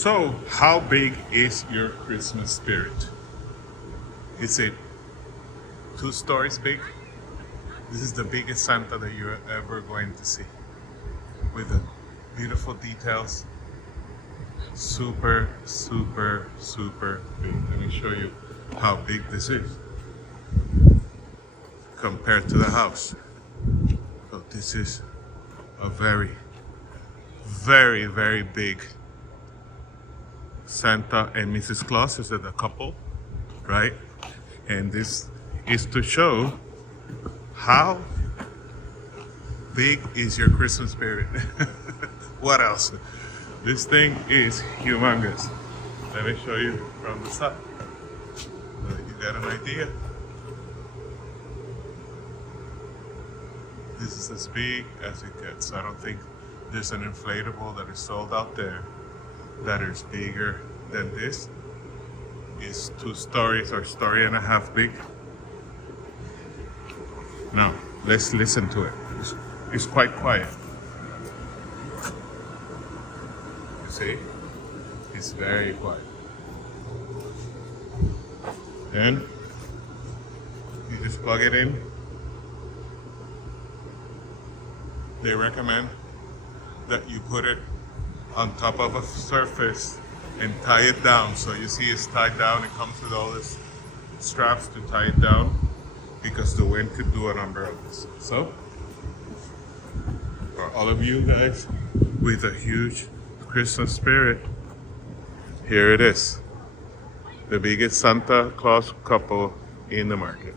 So, how big is your Christmas spirit? Is it 2 stories big? This is the biggest Santa that you're ever going to see, with the beautiful details. Super, super, super big. Let me show you how big this is compared to the house. So this is a very, very, very big Santa and Mrs. Claus is the couple, right? And this is to show how big is your Christmas spirit. What else? This thing is humongous. Let me show you from the side. So you got an idea? This is as big as it gets. I don't think there's an inflatable that is sold out there that is bigger than this. It's 2 stories or story and a half big. Now, let's listen to it. It's quite quiet. You see? It's very quiet. Then, you just plug it in. They recommend that you put it on top of a surface and tie it down. So you see it's tied down. It comes with all these straps to tie it down because the wind could do a number of this. So for all of you guys with a huge Christmas spirit, here it is. The biggest Santa Claus couple in the market.